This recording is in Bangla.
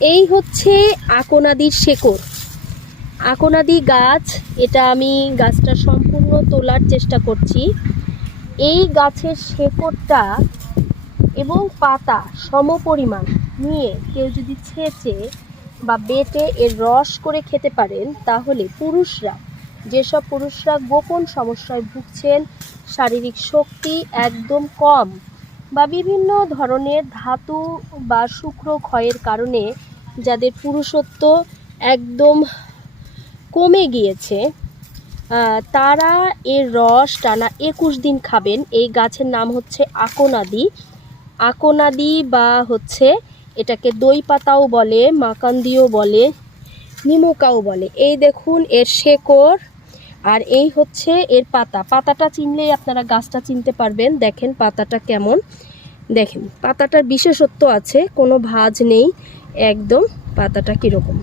এই হচ্ছে আকনাদির শেকড়। আকনাদি গাছ, এটা আমি গাছটা সম্পূর্ণ তোলার চেষ্টা করছি। এই গাছের শেকড়টা এবং পাতা সমপরিমাণ নিয়ে কেউ যদি ছেঁচে বা বেটে এর রস করে খেতে পারেন, তাহলে যেসব পুরুষরা গোপন সমস্যায় ভুগছেন, শারীরিক শক্তি একদম কম বা বিভিন্ন ধরনের ধাতু বা শুক্র ক্ষয়ের কারণে যাদের পুরুষত্ব একদম কমে গিয়েছে, তারা এর রস টানা 21 দিন খাবেন। এই গাছের নাম হচ্ছে আকনাদি বা হচ্ছে এটাকে দই পাতাও বলে, মাকান্দিও বলে, নিমকাও বলে। এই দেখুন এর শেকড়, আর এই হচ্ছে এর পাতাটা চিনলেই আপনারা গাছটা চিনতে পারবেন। দেখেন পাতাটা কেমন, দেখেন পাতাটার বিশেষত্ব আছে, কোনো ভাঁজ নেই, একদম পাতাটা কীরকম।